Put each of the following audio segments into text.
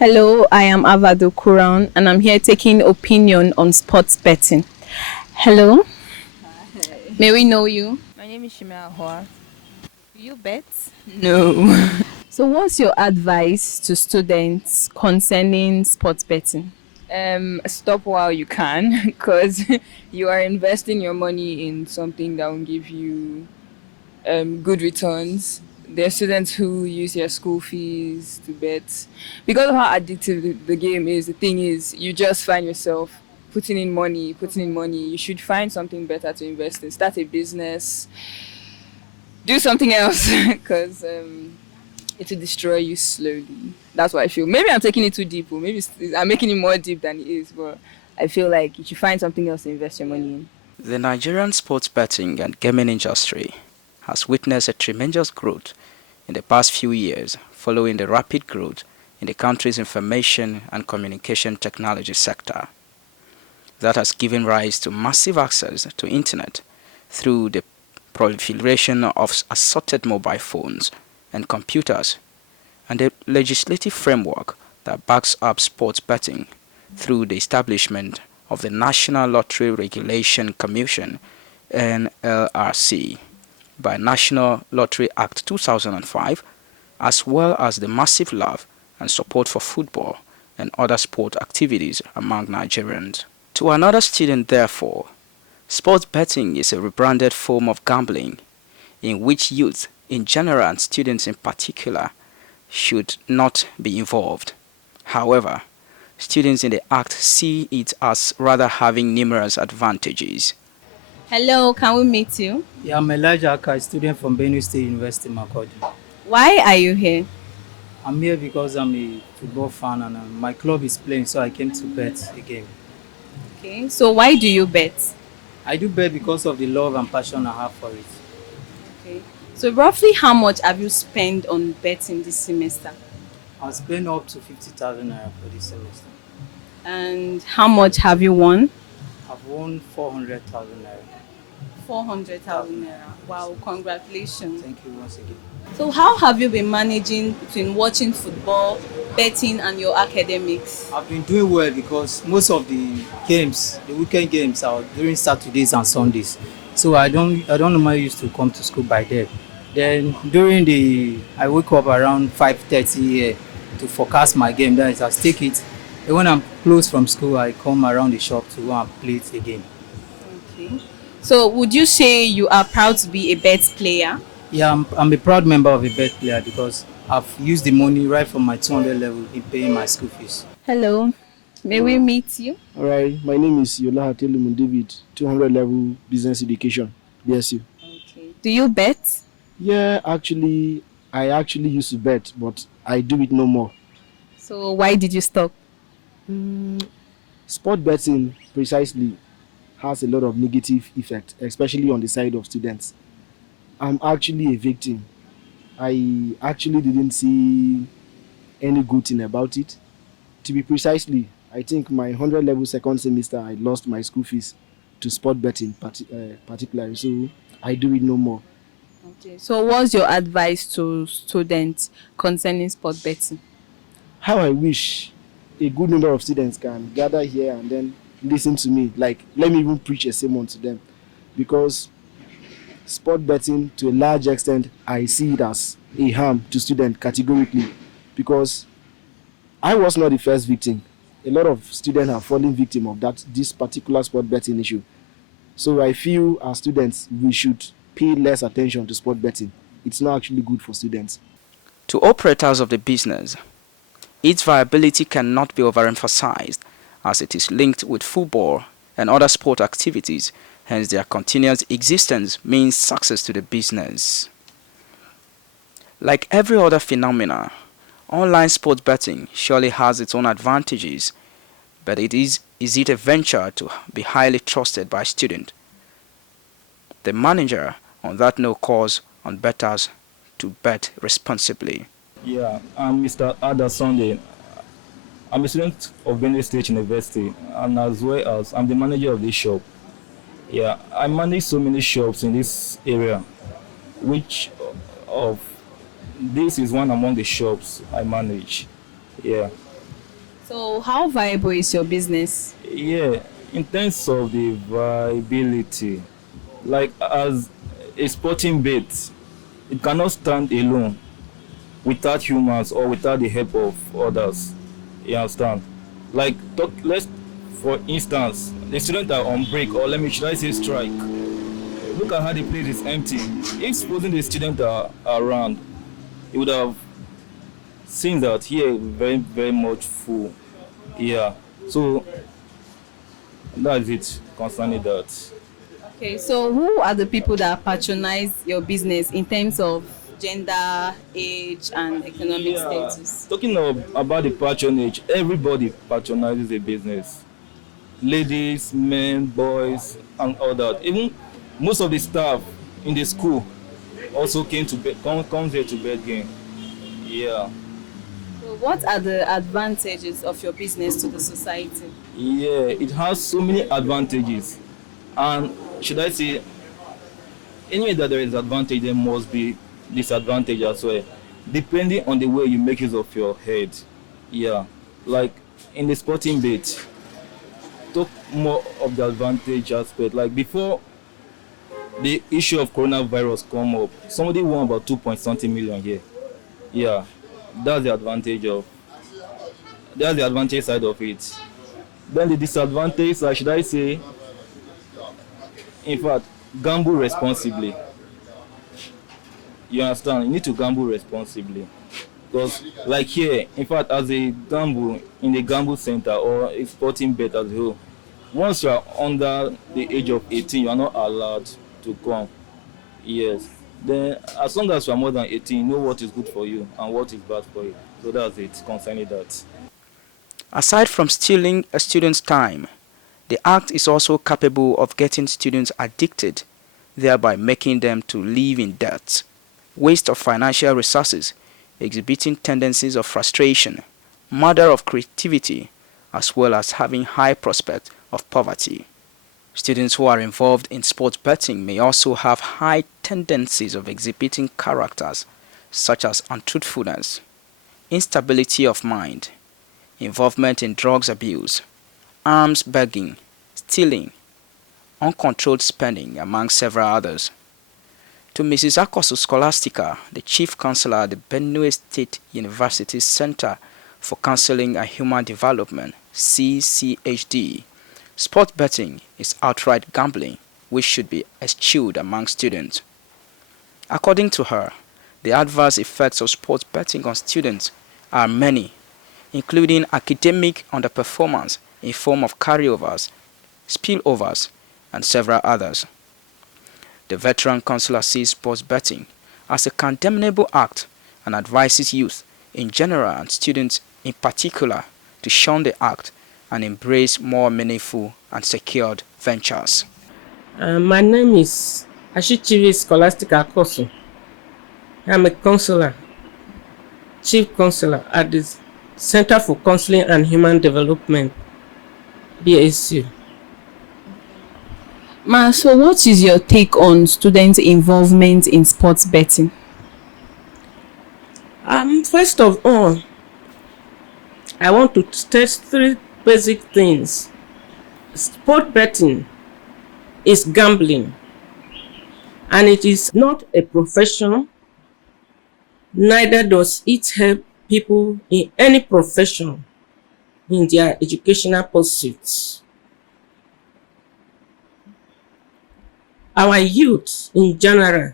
Hello, I am Avado Kuran and I'm here taking opinion on sports betting. Hello, may we know you? My name is Shimei Ahua. Do you bet? No. So, what's your advice to students concerning sports betting? Stop while you can because you are investing your money in something that will give you good returns. There are students who use their school fees to bet. Because of how addictive the game is, the thing is, you just find yourself putting in money. You should find something better to invest in. Start a business, do something else because it will destroy you slowly. That's what I feel. Maybe I'm taking it too deep, or maybe I'm making it more deep than it is, but I feel like you should find something else to invest your money in. The Nigerian sports betting and gaming industry has witnessed a tremendous growth in the past few years following the rapid growth in the country's information and communication technology sector. That has given rise to massive access to internet through the proliferation of assorted mobile phones and computers, and the legislative framework that backs up sports betting through the establishment of the National Lottery Regulation Commission (NLRC) by National Lottery Act 2005, as well as the massive love and support for football and other sport activities among Nigerians. To another student, therefore, sports betting is a rebranded form of gambling in which youth in general and students in particular should not be involved. However, students in the act see it as rather having numerous advantages. Hello, can we meet you? Yeah, I'm Elijah Aka, a student from Benue State University, Makurdi. Why are you here? I'm here because I'm a football fan and my club is playing, so I came to bet the game. Okay, so why do you bet? I do bet because of the love and passion I have for it. Okay, so roughly how much have you spent on betting this semester? I spent up to 50,000 naira for this semester. And how much have you won? I've won 400,000 naira. 400,000 naira. Wow, congratulations. Thank you once again. So how have you been managing between watching football, betting and your academics? I've been doing well because most of the games, the weekend games, are during Saturdays and Sundays. So I don't normally used to come to school by then. Then I wake up around 5:30 here to forecast my game. That is, I take it. And when I'm close from school, I come around the shop to go and play it again. Okay. So would you say you are proud to be a bet player? Yeah, I'm a proud member of a bet player because I've used the money right from my 200 level in paying my school fees. Hello, may we meet you? All right, my name is Yola Hatelu David, 200 level business education, BSU. Okay. Do you bet? Yeah, I actually used to bet, but I do it no more. So why did you stop? Sport betting precisely has a lot of negative effect, especially on the side of students. I'm actually a victim. I actually didn't see any good thing about it. To be precisely, I think my 100 level second semester, I lost my school fees to sport betting particularly, so I do it no more. Okay. So what's your advice to students concerning sport betting? How I wish a good number of students can gather here and then listen to me. Like, let me even preach a sermon to them. Because sport betting, to a large extent, I see it as a harm to students categorically. Because I was not the first victim. A lot of students have fallen victim of this particular sport betting issue. So I feel as students, we should pay less attention to sport betting. It's not actually good for students. To operators of the business, its viability cannot be overemphasized as it is linked with football and other sport activities, hence their continuous existence means success to the business. Like every other phenomena, online sports betting surely has its own advantages, but is it a venture to be highly trusted by students? The manager on that note calls on bettors to bet responsibly. Yeah, I'm Mr. Ada Sunday. I'm a student of Benue State University, and as well as I'm the manager of this shop. Yeah, I manage so many shops in this area, which of this is one among the shops I manage. Yeah. So how viable is your business? Yeah, in terms of the viability, like as a sporting bet, it cannot stand alone without humans or without the help of others. You understand? Like, let's, for instance, the students are on break, or should I say strike. Look at how the place is empty. If supposing the students are around, you would have seen that here very, very much full. Yeah. So that's it concerning that. Okay, so who are the people that patronize your business in terms of gender, age, and economic status? Talking about the patronage, everybody patronizes the business. Ladies, men, boys, and all that. Even most of the staff in the school also comes here to bed game. Yeah. So what are the advantages of your business to the society? Yeah, it has so many advantages. And should I say, anyway that there is advantage, there must be disadvantage as well, depending on the way you make use of your head. Yeah, like in the sporting bit, talk more of the advantage aspect. Like before the issue of coronavirus come up, somebody won about 2 point something million here. Yeah, that's the advantage side of it. Then the disadvantage, should I say, in fact, gamble responsibly. You understand? You need to gamble responsibly. Because, like here, in fact, as a gamble in a gamble center or a sporting bet as a whole, once you are under the age of 18, you are not allowed to come. Yes. Then, as long as you are more than 18, you know what is good for you and what is bad for you. So that's it concerning that. Aside from stealing a student's time, the act is also capable of getting students addicted, thereby making them to live in debt, waste of financial resources, exhibiting tendencies of frustration, murder of creativity, as well as having high prospect of poverty. Students who are involved in sports betting may also have high tendencies of exhibiting characters such as untruthfulness, instability of mind, involvement in drugs abuse, alms begging, stealing, uncontrolled spending, among several others. To Mrs. Akoso Scholastica, the Chief Counselor at the Benue State University Center for Counseling and Human Development, CCHD, sport betting is outright gambling which should be eschewed among students. According to her, the adverse effects of sports betting on students are many, including academic underperformance in form of carryovers, spillovers, and several others. The veteran counselor sees sports betting as a condemnable act and advises youth in general and students in particular to shun the act and embrace more meaningful and secured ventures. My name is Ashichiri Scholastica Akoso. I'm a counselor, chief counselor at the Center for Counseling and Human Development, BSU. Ma, so what is your take on student involvement in sports betting? First of all, I want to test 3 basic things. Sport betting is gambling, and it is not a profession, neither does it help people in any profession in their educational pursuits. Our youth in general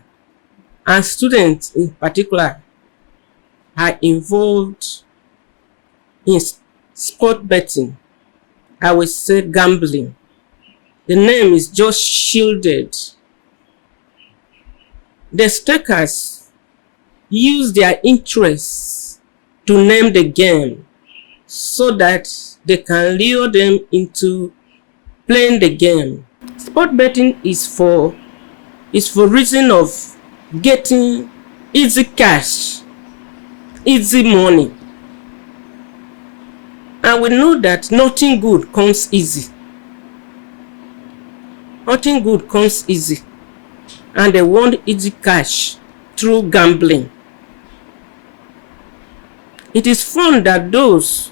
and students in particular are involved in sport betting. I will say gambling. The name is just shielded. The stakers use their interests to name the game so that they can lure them into playing the game. Sport betting is for reason of getting easy cash, easy money. And we know that nothing good comes easy. Nothing good comes easy. And they want easy cash through gambling. It is fun that those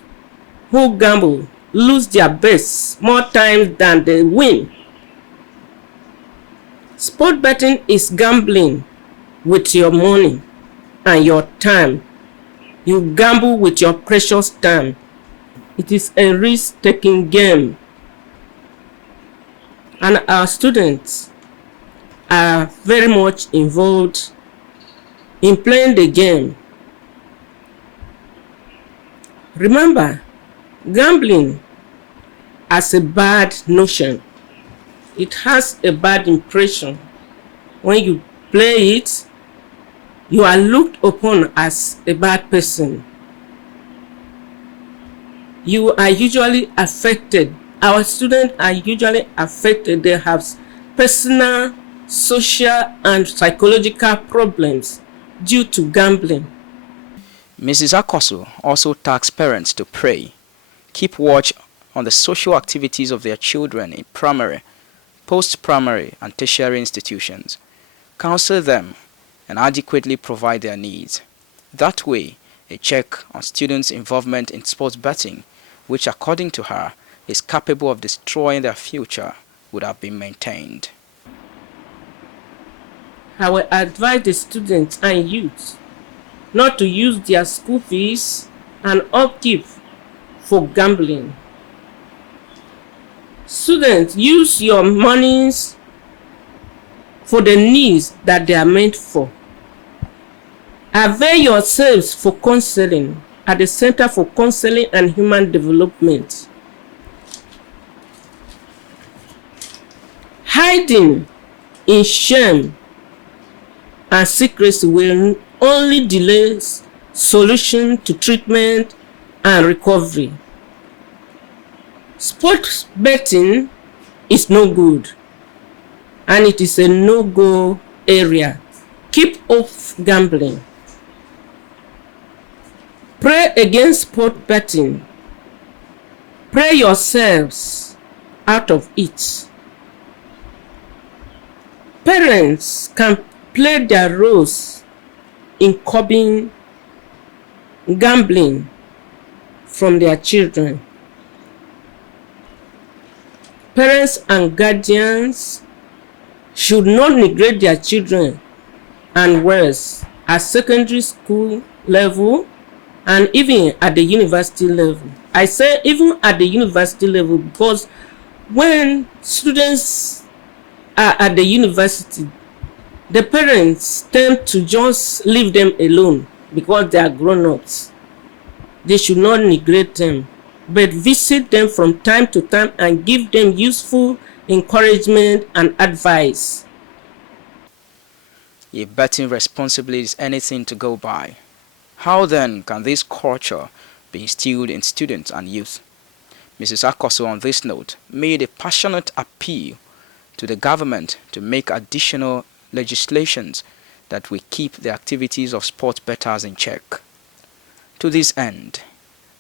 who gamble lose their bets more times than they win. Sport betting is gambling with your money and your time. You gamble with your precious time. It is a risk-taking game. And our students are very much involved in playing the game. Remember, gambling has a bad notion. It has a bad impression. When you play it, you are looked upon as a bad person. You are usually affected. Our students are usually affected. They have personal, social, and psychological problems due to gambling. Mrs. Akoso also tasked parents to pray, keep watch on the social activities of their children in primary, post-primary, and tertiary institutions, counsel them, and adequately provide their needs. That way, a check on students' involvement in sports betting, which according to her is capable of destroying their future, would have been maintained. I will advise the students and youth not to use their school fees and upkeep for gambling. Students, use your monies for the needs that they are meant for. Avail yourselves for counseling at the Center for Counseling and Human Development. Hiding in shame and secrecy will only delay solution to treatment and recovery. Sports betting is no good, and it is a no-go area. Keep off gambling. Pray against sport betting. Pray yourselves out of it. Parents can play their roles in curbing gambling from their children. Parents and guardians should not neglect their children and worse at secondary school level and even at the university level. I say even at the university level because when students are at the university, the parents tend to just leave them alone because they are grown-ups. They should not neglect them, but visit them from time to time and give them useful encouragement and advice. If betting responsibly is anything to go by, how then can this culture be instilled in students and youth? Mrs. Akoso on this note made a passionate appeal to the government to make additional legislations that will keep the activities of sports bettors in check. To this end,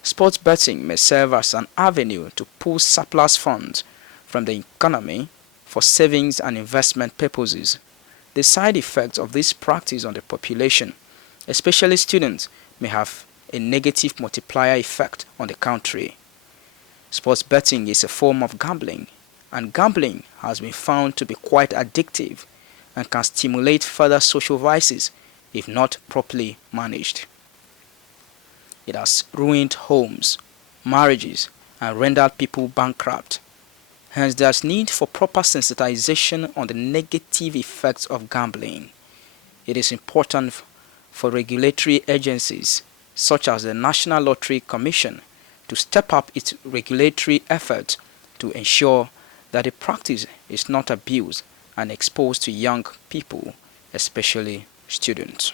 sports betting may serve as an avenue to pull surplus funds from the economy for savings and investment purposes. The side effects of this practice on the population, especially students, may have a negative multiplier effect on the country. Sports betting is a form of gambling, and gambling has been found to be quite addictive and can stimulate further social vices if not properly managed. It has ruined homes, marriages, and rendered people bankrupt. Hence, there is need for proper sensitization on the negative effects of gambling. It is important for regulatory agencies such as the National Lottery Commission to step up its regulatory efforts to ensure that the practice is not abused and exposed to young people, especially students.